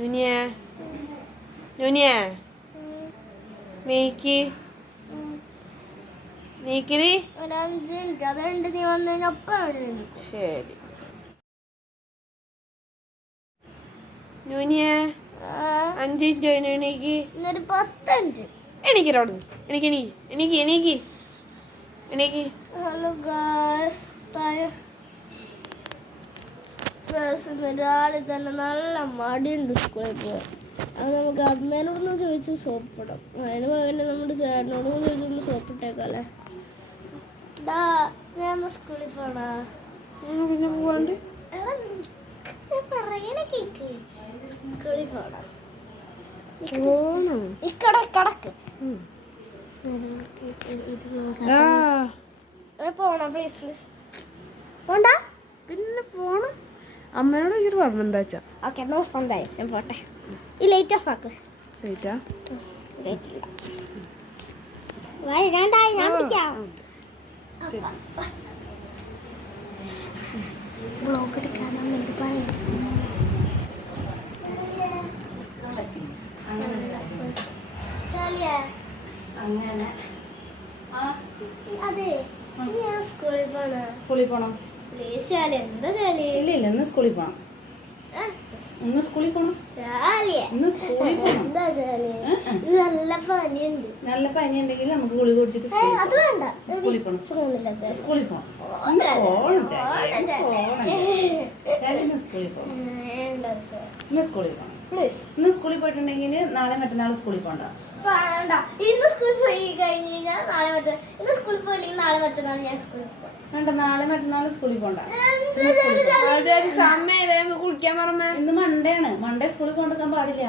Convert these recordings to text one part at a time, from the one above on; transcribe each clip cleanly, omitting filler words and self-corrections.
Nunia. Nunia. Miki. Mikiri. ശരി. Nunia. 5 minute എണീക്ക്. 10 എണീക്കരോട്. എണീക്ക്. Hello guys. രാവിലെ തന്നെ നല്ല മടിയുണ്ട് സ്കൂളിൽ പോകാൻ. അത് നമുക്ക് അമ്മേനോടൊന്നും ചോദിച്ച് സോപ്പിടാം. അതിന് പകരം നമ്മുടെ ചേട്ടനോടൊന്നും ചോദിച്ചൊന്ന് സോപ്പിട്ടേക്കല്ലേ. ഞാൻ സ്കൂളിൽ പോണാ. പിന്നെ പോവാണ്ട് പറയണ കേക്ക്. സ്കൂളിൽ പോണം. കടക്ക് പോണം. പ്ലീസ് പോണ്ട. പിന്നെ പോണം. അമ്മയോട് ഇവർ പറഞ്ഞു എന്താ വെച്ചാ. ഓക്കെ നോ സ്വന്തമായി ഞാൻ പോട്ടെ. ഈ ലൈറ്റ് ഓഫ് ആക്ക്. ലൈറ്റാ ലൈറ്റില്ല. വൈകാണ്ടായി ഞാൻ പിടിക്കാം. ബ്ലോഗ് എടുക്കാനാ വേണ്ടി പറയുന്നത്. അതെ ഞാൻ സ്കൂളിൽ പോണം. എന്താ ചാലി? ഇല്ല ഇന്ന് സ്കൂളിൽ പോണം. എന്താ ചാലി? ഇത് നല്ല പനിയുണ്ട്. നല്ല പനി ഉണ്ടെങ്കിൽ നമുക്ക് ഗുളിക കുടിച്ചിട്ട് അത് വേണ്ട. സ്കൂളിൽ പോണം. സ്കൂളിൽ പോണം. ഇന്ന് സ്കൂളിൽ പോയിട്ടുണ്ടെങ്കിൽ നാളെ മറ്റന്നാൾ സ്കൂളിൽ പോണ്ട. ഇന്ന് സ്കൂളിൽ പോയി കഴിഞ്ഞ് കഴിഞ്ഞാൽ നാളെ ഇന്ന് സ്കൂളിൽ പോയില്ലെങ്കിൽ നാളെ മറ്റന്നാൾ ഞാൻ സ്കൂളിൽ പോകും. വേണ്ട നാളെ മറ്റന്നാൾ സ്കൂളിൽ പോണ്ട. കുളിക്കാൻ പറഞ്ഞ ഇന്ന് മൺഡേ ആണ്. മൺഡേ സ്കൂളിൽ കൊണ്ടുക്കാൻ പാടില്ല.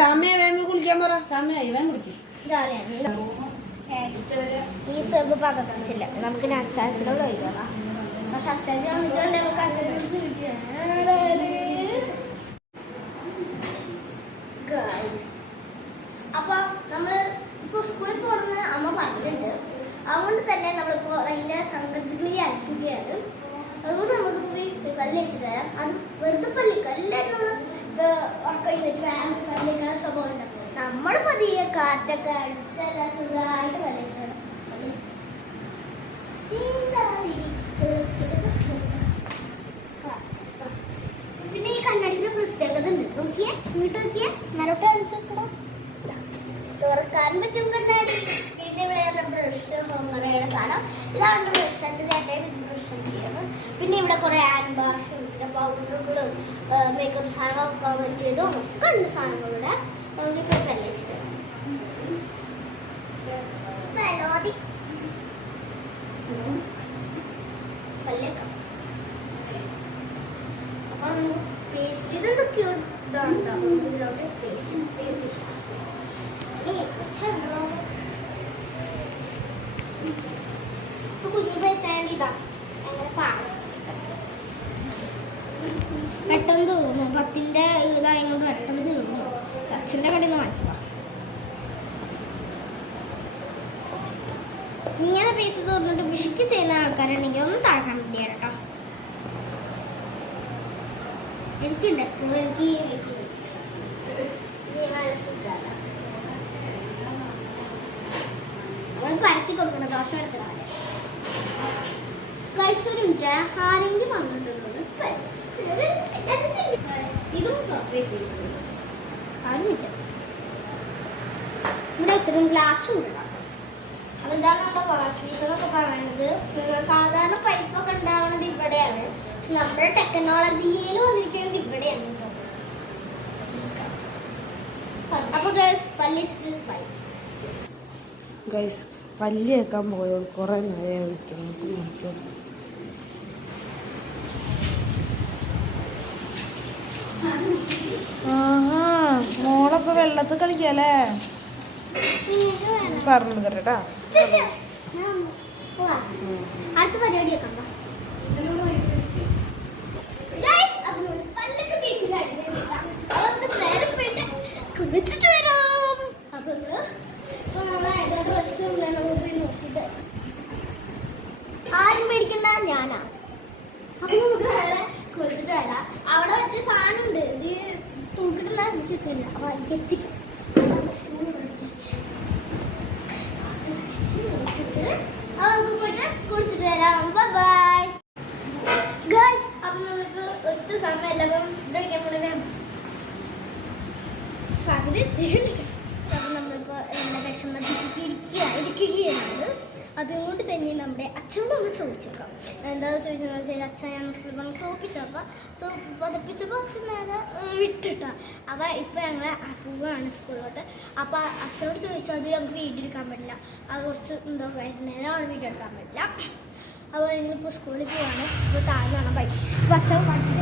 സമയം വേഗം കുളിക്കാൻ പറ. സമയമായി വേഗം കുളിക്കും. ഈ സബ് പറഞ്ഞില്ല. നമുക്ക് അച്ചാച്ചനോട് ചോദിക്കാം. പക്ഷെ അച്ചാച്ചി വന്നിട്ടുണ്ട്. നമുക്ക് അച്ചാച്ചനോട് ചോദിക്കാം. അപ്പൊ നമ്മള് ഇപ്പൊ സ്കൂളിൽ പോകണമെന്ന് അമ്മ പറഞ്ഞിട്ടുണ്ട്. അതുകൊണ്ട് തന്നെ നമ്മളിപ്പോ അതിന്റെ സംഘടനയായിരിക്കുകയാണ്. അതുകൊണ്ട് നമുക്ക് പോയി പല്ല് വെച്ചിട്ട് വരാം. അത് വെറുതെ പല്ലിക്ക എല്ലാവരും നമ്മള് പല്ലിക്കാൻ സ്വഭാവം ഉണ്ടാവും. നമ്മൾ പതിയെ കാറ്റൊക്കെ അടിച്ച സുഖമായിട്ട് പല്ലിച്ചിട്ട് പിന്നെ ഈ കണ്ണടിക്കുന്ന പ്രത്യേകത ഉണ്ട്. നോക്കിയേ ഇങ്ങോട്ട് നോക്കിയേ. നേരോട്ട് കാണിച്ചോ. തുറക്കാൻ പറ്റും കണ്ണാടി. പിന്നെ ഇവിടെ ബ്രഷ് ഹോമറയുടെ സാധനം. ഇതാണ് ബ്രഷ്. എൻ്റെ ചേട്ടൻ ബ്രഷ് ചെയ്യുന്നത്. പിന്നെ ഇവിടെ കുറെ ഹാൻഡ് വാഷും പിന്നെ പൗഡറുകളും മേക്കപ്പ് സാധനം വെക്കാൻ പറ്റിയതും ഒക്കെ ഉണ്ട് സാധനങ്ങളുടെ. നമുക്കിപ്പോൾ പല്ലിച്ചിട്ട് പല്ലേക്കാം. അപ്പൊ നമുക്ക് പേസ്റ്റ് ഇതൊക്കെ ഇതാണ് ഇതിലോട്ട് പേസ്റ്റ് കുഞ്ഞു പേസ്റ്റ് ആയതുകൊണ്ട് ഇതാ അങ്ങനെ പാടും. പെട്ടെന്ന് തീർന്നു. 10ന്റെ ഇതായതുകൊണ്ട് പെട്ടെന്ന് തീർന്നു. അച്ഛൻ്റെ കടയിൽ നിന്ന് വാങ്ങിച്ചതാ. ഇങ്ങനെ പേസ്റ്റ് തീർന്നിട്ട് വിഷുക്ക് ചെയ്യുന്ന ആൾക്കാരുണ്ടെങ്കിൽ ഒന്ന് താഴാൻ വേണ്ടിയാണ് കേട്ടോ. എനിക്കുണ്ട്. എനിക്ക് പരത്തി കൊടുക്കണം. ദോശ എടുക്കണം. ഒരു മിനിറ്റ് ആരെങ്കിലും വന്നിട്ടുണ്ടോ? ഇതും ഇവിടെ വെച്ചിട്ടും ഗ്ലാസും ഉണ്ട്. അതെന്താണ് നമ്മുടെ വാഷ് ബേസിൻ എന്നൊക്കെ പറയുന്നത്. സാധാരണ പൈപ്പൊക്കെ ഉണ്ടാവുന്നത് ഇവിടെയാണ്. പക്ഷെ നമ്മുടെ ടെക്നോളജിയിൽ വന്നിരിക്കുന്നത് ഇവിടെയാണ്. അപ്പൊ പല്ലിച്ചിട്ട് ഗൈസ് പല്ല് കേൾക്കാൻ പോയോളൂ. കുറെ നേരം വിളിക്കണം. മോളപ്പൊ വെള്ളത്തിൽ കളിക്കല്ലേ പറഞ്ഞു തരട്ടാ. അടുത്ത പരിപാടിയൊക്കെ കുളിച്ചിട്ട് വരാം. അപ്പൊ ഡ്രസ് നോക്കിട്ട് ആരും മേടിക്കണ്ട ഞാനാ. അപ്പൊ നമുക്ക് കുളിച്ചിട്ട് വരാം. അവിടെ വെച്ച സാധനം ഉണ്ട്. കിട്ടില്ല അപ്പോൾ എനിക്ക് എത്തി സ്കൂൾ പഠിച്ചു നമുക്ക് പോയിട്ട് കുടിച്ചിട്ട് തരാം. Bye guys. അപ്പം നമ്മളിപ്പോൾ ഒറ്റ സമയമല്ല ഫുഡ് കഴിക്കാൻ പോലെ വേണം അപ്പം നമ്മളിപ്പോൾ എന്താ വിഷമത്തിരിക്കുകയാണ്. അതുകൊണ്ട് തന്നെ നമ്മുടെ അച്ഛനോട് നമ്മൾ ചോദിച്ചേക്കാം. എന്താണെന്ന് ചോദിച്ചതെന്ന് വെച്ചാൽ അച്ഛൻ ഞാൻ സ്കൂളിൽ പറഞ്ഞ് സോപ്പിച്ചപ്പോൾ സോപ്പ് പതപ്പിച്ചപ്പോൾ അച്ഛൻ നേരെ വിട്ടിട്ടാ. അപ്പോൾ ഇപ്പോൾ ഞങ്ങൾ പോവുകയാണ് സ്കൂളിലോട്ട്. അപ്പോൾ അച്ഛനോട് ചോദിച്ചാൽ അത് ഞങ്ങൾക്ക് വീഡിയോ എടുക്കാൻ പറ്റില്ല, അത് കുറച്ച് എന്തോ നേരം വീഡിയോ എടുക്കാൻ പറ്റില്ല. അപ്പോൾ ഞങ്ങളിപ്പോൾ സ്കൂളിൽ പോവാണ്. ഇപ്പോൾ താഴെ കാണാൻ പറ്റും. അപ്പോൾ അച്ഛൻ വണ്ടി